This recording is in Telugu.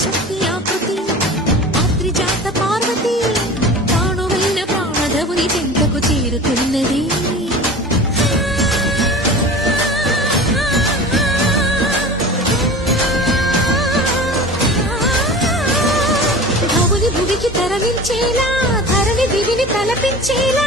ఆదిశక్తి ఆకృతి పాత్రిజాత పార్వతి ప్రాణమైన ప్రాణధవుని చెంతకు చేరుతున్నది. ధవుని భువికి తరలించేలా ధరణి దివిని తలపించేలా